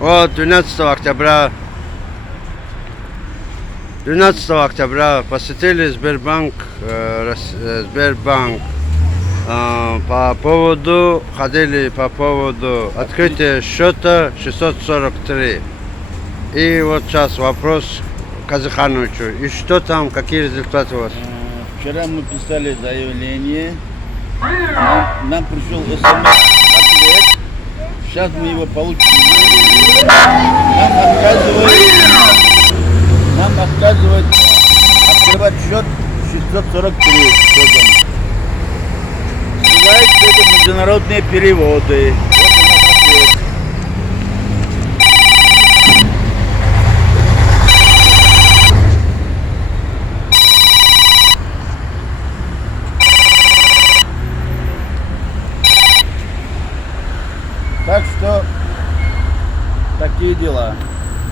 Вот 12 октября посетили Сбербанк ходили по поводу открытия счета 643. И вот сейчас вопрос Казахановичу. И что там, какие результаты у вас? Вчера мы писали заявление, нам пришел СМС-ответ, сейчас мы его получим. Нам отказывают открывать счет 643. Ссылается, что это международные переводы. Вот у нас ответ. Так что такие дела.